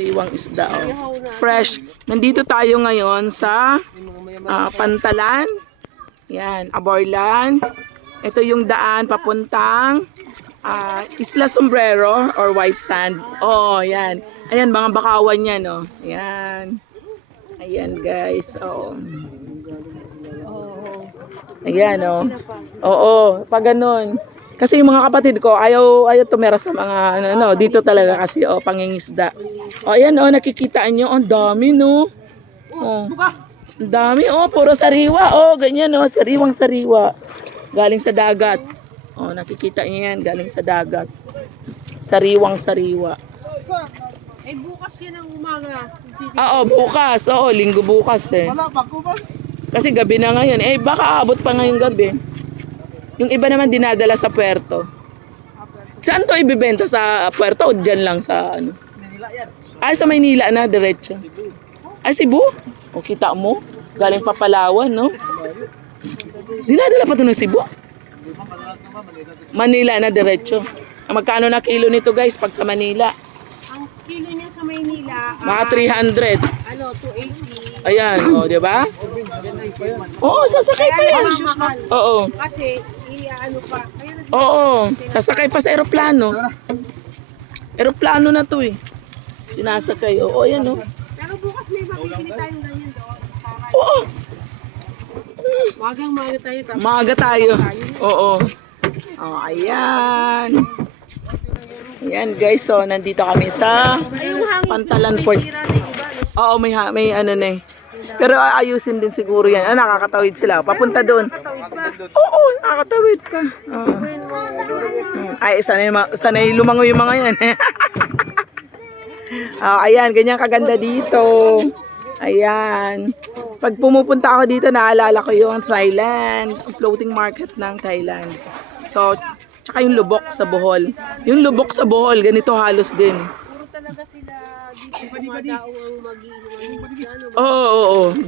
Sariwang isda, oh. Fresh. Nandito tayo ngayon sa Pantalan. Yan, Aborlan. Ito yung daan papuntang Isla Sombrero or White Sand. Oh, yan. Ayan, mga bakawan yan, oh. Ayan. Ayan, guys. Oh. Ayan, oh. Oo, pag ganun. Kasi yung mga kapatid ko, ayaw tumira sa mga, dito talaga kasi, pangingisda. O, ayan, nakikita nyo, ang dami, no? Oh, ang dami, puro sariwa, ganyan, sariwang sariwa. Galing sa dagat. Nakikita nyo yan, galing sa dagat. Sariwang sariwa. Bukas yan ang umaga. Bukas, linggo bukas, eh. Kasi gabi na ngayon, baka abot pa ngayong gabi. Yung iba naman dinadala sa puerto. Saan to ibibenta? Sa puerto o dyan lang sa ano? Manila yan. Sa Maynila na, diretso. Cebu? O, kita mo? Galing pa Palawan, no? Dinadala pa to ng Cebu? Manila na, diretso. Magkano na kilo nito, guys, pag sa Manila? Ang kilo niya sa Maynila, Mga 300. 280. Ayan, di ba? Oo, sasakay pa yan. Oo. Kasi, pa. Oo, sasakay pa sa eroplano. Eroplano na to, eh. Sinasakay. Oo, ayan, Pero bukas may mapipili tayong ganyan doon. Oo. Magang-maga tayo. Maaga tayo. Oo. Ayan. Ayan, guys. So, nandito kami sa Pantalan Port. Oo, may ano na, eh. Pero ayusin din siguro yan. Nakakatawid sila. Papunta doon. Oo, nakakatawid ka. Oo. Sanay lumangoy yung mga yan. Ayan, ganyan kaganda dito. Ayan. Pag pumupunta ako dito, naalala ko yung Thailand. Ang floating market ng Thailand. So, tsaka yung lubok sa Bohol. Yung lubok sa Bohol, ganito halos din. Puro talaga sila dito. Kumadaong ang mag-iiwan. Oo.